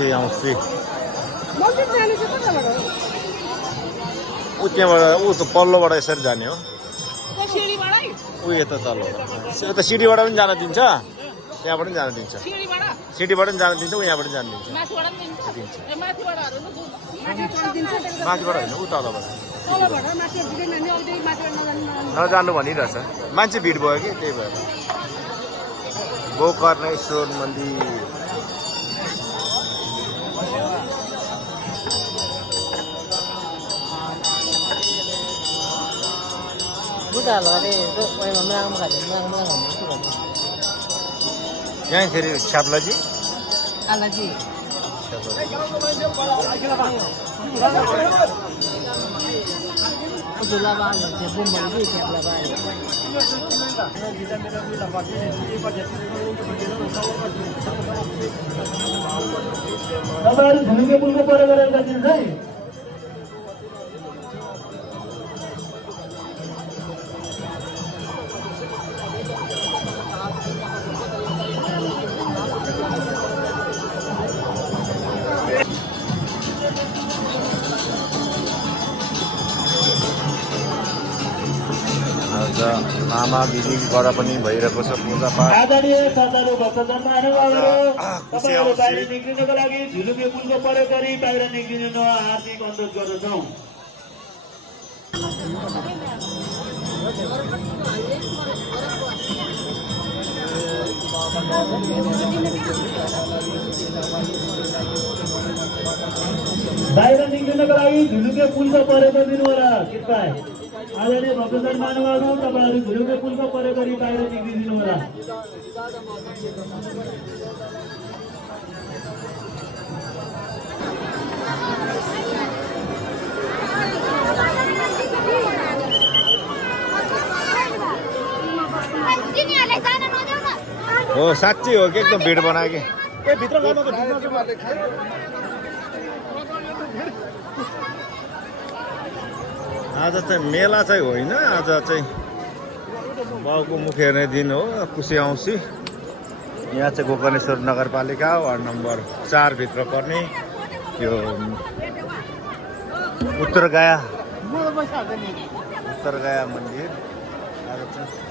औँसी ऊ त्यहाँबाट ऊ त पल्लोबाट यसरी जाने हो ऊ यता तल्लोबाट यता सिडीबाट पनि जान दिन्छ त्यहाँबाट पनि जान दिन्छ सिडीबाट पनि जान दिन्छ ऊ यहाँबाट पनि जान दिन्छ माथिबाट होइन ऊ तलबाट नजानु भनिरहेछ मान्छे भिड भयो कि त्यही भएर गोकर्णेश्वर मन्दिर यहाँ फेरि छ्याप्लाजी तपाईँहरू झुलुके पुलको प्रयोग गरेर जान्छ है लामा विधिबाट पनि भइरहेको छ पूजापाठ आदरणीय श्रद्धालु भक्तजन महानुभावहरू तपाईँहरू बाहिर निक्लिनको लागि झुलुके पुलको प्रयोग गरी बाहिर निक्लिनु हार्दिक अनुरोध गर्दछौँ बाहिर निक्लिनको लागि झुलुके पुलको प्रयोग गरिदिनु होला कृपया आदरणीय भक्तजन महानुभावहरू तपाईँहरू झुलुके पुलको प्रयोग गरी बाहिर निक्लिदिनु होला हो साँच्चै हो कि एकदम भिड बनायो कि आज चाहिँ मेला चाहिँ होइन आज चाहिँ बाउको मुख हेर्ने दिन हो कुशे औँसी यहाँ चाहिँ गोकर्णेश्वर नगरपालिका वार्ड नम्बर 4 भित्र पर्ने यो उत्तरगाया मन्दिर आज चाहिँ